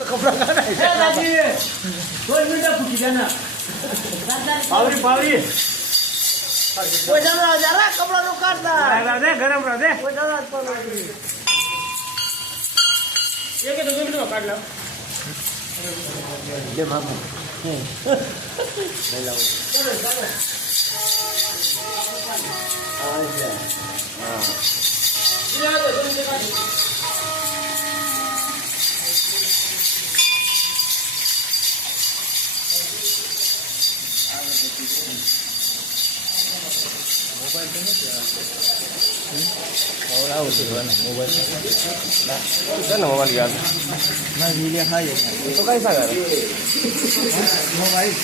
कपड़ा का नाही दादी 2 मिनिटं फुटी द्या ना पावरी पावरी पैसा जरा कपड़ा नो काढता राहू दे गरम राहू दे पैसा एक 2 मिनिटं काढला दे मामा नाही लावू मोबाइल मोबाइल घ्या ना लिहिले हा तो काय सांगा mobile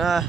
Ah.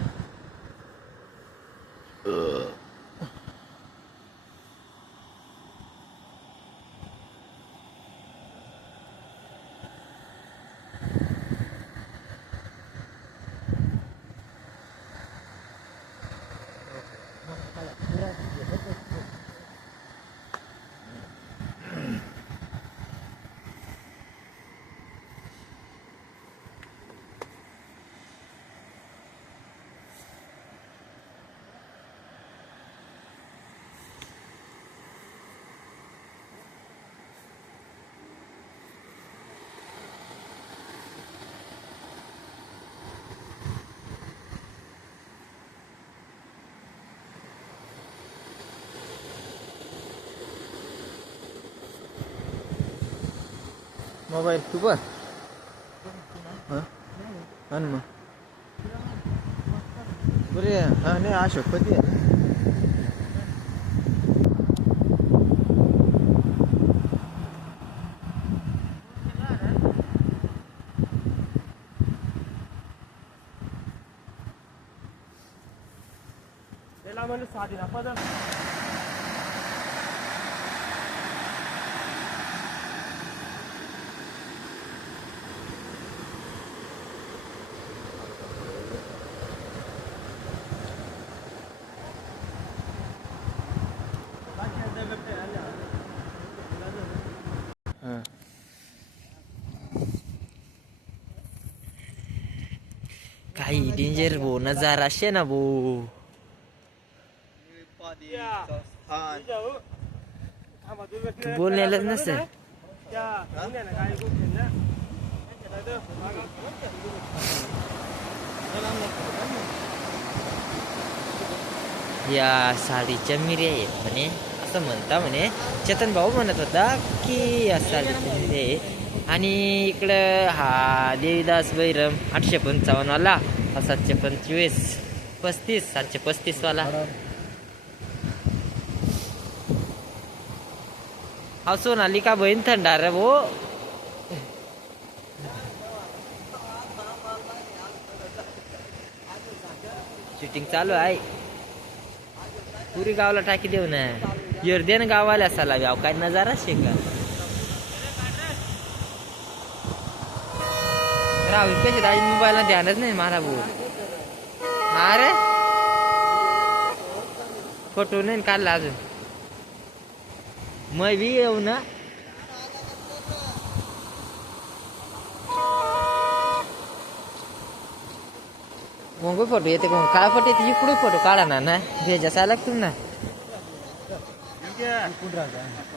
Mobile tu apa? Ha? Anu mah? Boleh ya? Ha, ni Ashok pati ya? Ela mana sadi apa dah? Ha. काही डेंजर भो नजारा शे ना भो तू बोलण्यालाच नसेल या साडीच्या मिऱ्या आहेत म्हणे असं म्हणता म्हणे चेतन भाऊ म्हणत होता की या साडीच्या मिऱ्या आहे आणि इकडं हा देवीदास बैरम 855 वाला हा 725 35 735 वाला हा सोनालिका बहीण थंडा रे भो शूटिंग चालू आहे पुरी गावला टाकी देऊ ना येर दे ना गावाला असाला गाव काय नजारा शेका राहुल कशी दाई मोबाईलला ध्यानच नाही मला भाऊ हा रे फोटो नाही काढला अजून मग बी येऊ ना मग फोटो येते कोण काय फोटो येते इकडे फोटो काढा ना भेजायला लागतो ना